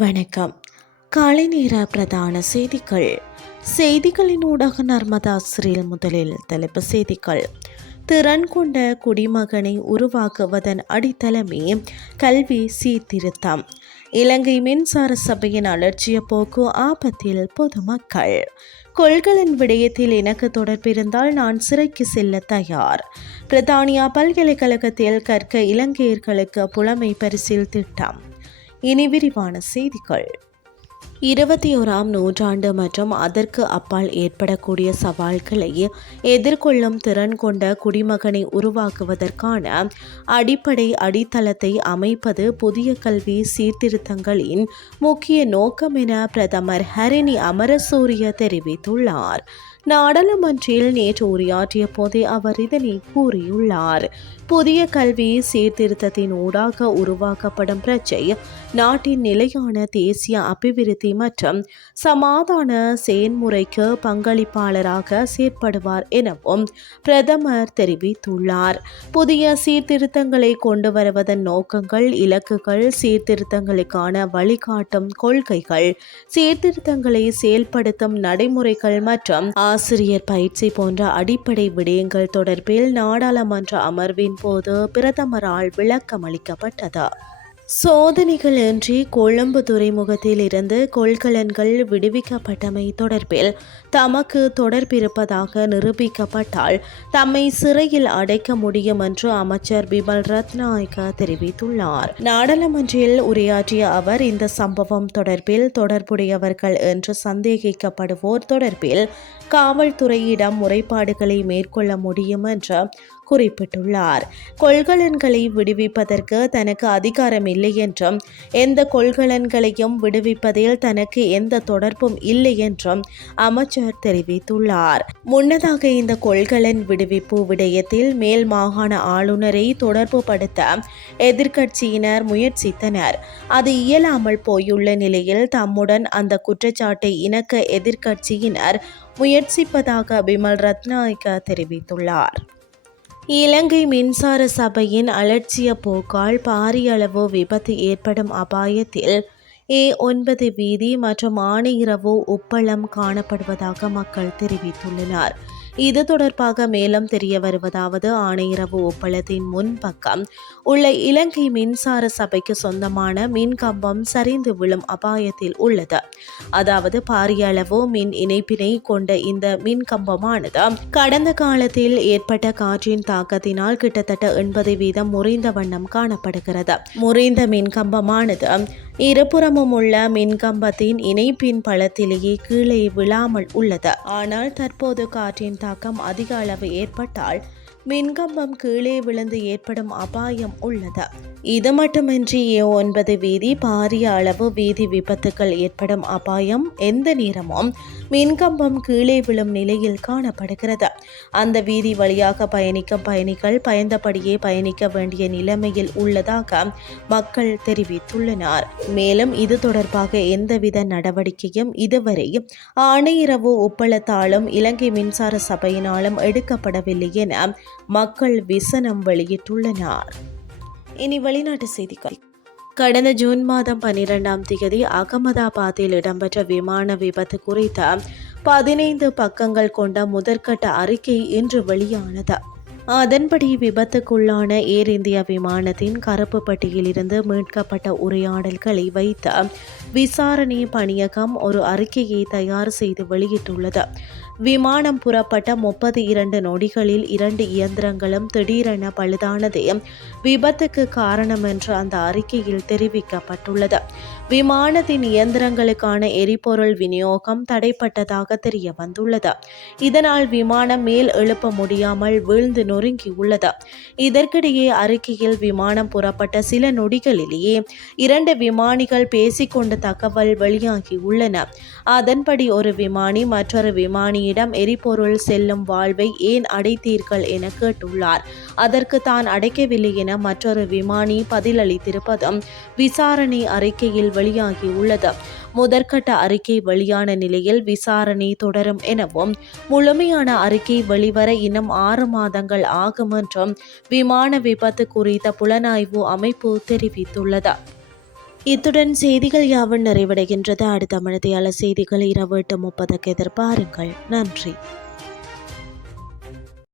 வணக்கம். காலை நேர பிரதான செய்திகளின் ஊடாக நர்மதா சிறில் முதலில் தலைப்பு செய்திகள். திறன் கொண்ட குடிமகனை உருவாக்குவதன் அடித்தளமே கல்வி சீர்திருத்தம். இலங்கை மின்சார சபையின் அலட்சிய போக்கு ஆபத்தில் பொதுமக்கள். கொள்கலன் விடயத்தில் எனக்கு தொடர்பிருந்தால் நான் சிறைக்கு செல்ல தயார். பிரித்தானியா பல்கலைக்கழகத்தில் கற்க இலங்கையர்களுக்கு புலமை பரிசில் திட்டம். இனி விரிவான செய்திகள். 21ஆம் நூற்றாண்டு மற்றும் அதற்கு அப்பால் ஏற்படக்கூடிய சவால்களை எதிர்கொள்ளும் திறன் கொண்ட குடிமகனை உருவாக்குவதற்கான அடிப்படை அடித்தளத்தை அமைப்பது புதிய கல்வி சீர்திருத்தங்களின் முக்கிய நோக்கம் என பிரதமர் ஹரிணி அமரசூரிய தெரிவித்துள்ளார். நாடாளுமன்றில் நேற்று உரையாற்றிய போதே அவர் இதனை கூறியுள்ளார். புதிய கல்வி சீர்திருத்தத்தின் ஊடாக உருவாக்கப்படும் பிரச்சை நாட்டின் நிலையான தேசிய அபிவிருத்தி மற்றும் சமாதான செயன்முறைக்கு பங்களிப்பாளராக செயற்படுவார் எனவும் பிரதமர் தெரிவித்துள்ளார். புதிய சீர்திருத்தங்களை கொண்டு வருவதன் நோக்கங்கள், இலக்குகள், சீர்திருத்தங்களுக்கான வழிகாட்டும் கொள்கைகள், சீர்திருத்தங்களை செயல்படுத்தும் நடைமுறைகள் மற்றும் ஆசிரியர் பயிற்சி போன்ற அடிப்படை விடயங்கள் தொடர்பில் நாடாளுமன்ற அமர்வின் போது பிரதமரால் விளக்கமளிக்கப்பட்டது. சோதனைகள் இன்றி கொழும்பு துறைமுகத்தில் இருந்து கொள்கலன்கள் விடுவிக்கப்பட்டமை தொடர்பில் தமக்கு தொடர்பிருப்பதாக நிரூபிக்கப்பட்டால் தம்மை சிறையில் அடைக்க முடியும் என்று அமைச்சர் பிமல் ரத்நாயக்க தெரிவித்துள்ளார். நாடாளுமன்றில் உரையாற்றிய அவர் இந்த சம்பவம் தொடர்பில் தொடர்புடையவர்கள் என்று சந்தேகிக்கப்படுவோர் தொடர்பில் காவல்துறையிடம் முறைப்பாடுகளை மேற்கொள்ள முடியும் என்று குறிப்பிட்டுள்ளார். கொள்கலன்களை விடுவிப்பதற்கு தனக்கு அதிகாரம் இல்லை என்றும் எந்த கொள்கலன்களையும் விடுவிப்பதில் தனக்கு எந்த தொடர்பும் இல்லை என்றும் அமைச்சர் தெரிவித்துள்ளார். முன்னதாக இந்த கொள்கலன் விடுவிப்பு விடயத்தில் மேல் மாகாண ஆளுநரை தொடர்புபடுத்த எதிர்க்கட்சியினர் முயற்சித்தனர். அது இயலாமல் போயுள்ள நிலையில் தம்முடன் அந்த குற்றச்சாட்டை இணக்க எதிர்க்கட்சியினர் முயற்சிப்பதாக பிமல் ரத்நாயக்க தெரிவித்துள்ளார். இலங்கை மின்சார சபையின் அலட்சிய போக்கால் பாரிய அளவு விபத்து ஏற்படும் அபாயத்தில் A9 வீதி மற்றும் ஆணையிறவு உப்பளம் காணப்படுவதாக மக்கள் தெரிவித்துள்ளனர். இது தொடர்பாக மேலும் தெரிய வருவதாவது, ஆணையிறவு உப்பளத்தின் முன்பக்கம் உள்ள இலங்கை மின்சார சபைக்கு சொந்தமான மின் கம்பம் சரிந்து விழும் அபாயத்தில் உள்ளது. அதாவது பாரிய அளவு மின் இணைப்பினை கொண்ட இந்த மின் கம்பமானது கடந்த காலத்தில் ஏற்பட்ட காற்றின் தாக்கத்தினால் கிட்டத்தட்ட 80% முறிந்த வண்ணம் காணப்படுகிறது. முறிந்த மின் கம்பமானது இருபுறமும் உள்ள மின்கம்பத்தின் இணைப்பின் பலத்திலேயே கீழே விழாமல் உள்ளது. ஆனால் தற்போது காற்றின் தாக்கம் அதிக அளவு ஏற்பட்டால் மின்கம்பம் கீழே விழுந்து ஏற்படும் அபாயம் உள்ளது. இது மட்டுமின்றி A9 வீதி பாரிய அளவு வீதி விபத்துக்கள் ஏற்படும் அபாயம் எந்த நேரமும் மின்கம்பம் கீழே விழும் நிலையில் காணப்படுகிறது. அந்த வீதி வழியாக பயணிக்கும் பயணிகள் பயந்தபடியே பயணிக்க வேண்டிய நிலைமையில் உள்ளதாக மக்கள் தெரிவித்துள்ளனர். மேலும் இது தொடர்பாக எந்தவித நடவடிக்கையும் இதுவரை ஆணையிறவு உப்பளத்தாலும் இலங்கை மின்சார சபையினாலும் எடுக்கப்படவில்லை என மக்கள் விசனம் வெளியிட்டுள்ளனர். இனி வெளிநாட்டு செய்திகள். கடந்த ஜூன் மாதம் 12ஆம் தேதி அகமதாபாத்தில் இடம்பெற்ற விமான விபத்து குறித்த 15 பக்கங்கள் கொண்ட முதற்கட்ட அறிக்கை இன்று வெளியானது. அதன்படி விபத்துக்குள்ளான ஏர் இந்தியா விமானத்தின் கருப்பு பட்டியலிருந்து மீட்கப்பட்ட உரையாடல்களை வைத்த விசாரணை பணியகம் ஒரு அறிக்கையை தயார் செய்து வெளியிட்டுள்ளது. விமானம் புறப்பட்ட 32 நொடிகளில் 2 இயந்திரங்களும் திடீரென பழுதானதே விபத்துக்கு காரணம் என்று அந்த அறிக்கையில் தெரிவிக்கப்பட்டுள்ளது. விமானத்தின் இயந்திரங்களுக்கான எரிபொருள் விநியோகம் தடைப்பட்டதாக தெரிய வந்துள்ளது. இதனால் விமானம் மேல் எழுப்ப முடியாமல் வீழ்ந்து நொறுங்கியுள்ளது. இதற்கிடையே அறிக்கையில் விமானம் புறப்பட்ட சில நொடிகளிலேயே 2 விமானிகள் பேசிக்கொண்ட தகவல் வெளியாகியுள்ளன. அதன்படி ஒரு விமானி மற்றொரு விமானியிடம் எரிபொருள் செல்லும் வால்வை ஏன் அடைத்தீர்கள் என கேட்டுள்ளார். அதற்கு தான் அடைக்கவில்லை என மற்றொரு விமானி பதிலளித்திருப்பதும் விசாரணை அறிக்கையில் வெளியாகியுள்ளது. முதற்கட்ட அறிக்கை வெளியான நிலையில் விசாரணை தொடரும் எனவும் முழுமையான அறிக்கை வெளிவர இன்னும் 6 மாதங்கள் ஆகும் என்றும் விமான விபத்து குறித்த புலனாய்வு அமைப்பு தெரிவித்துள்ளது. இத்துடன் செய்திகள் யாவும் நிறைவடைகின்றது. அடுத்த மணித்தியால செய்திகள் இரவு 8:30 எதிர்பாருங்கள். நன்றி.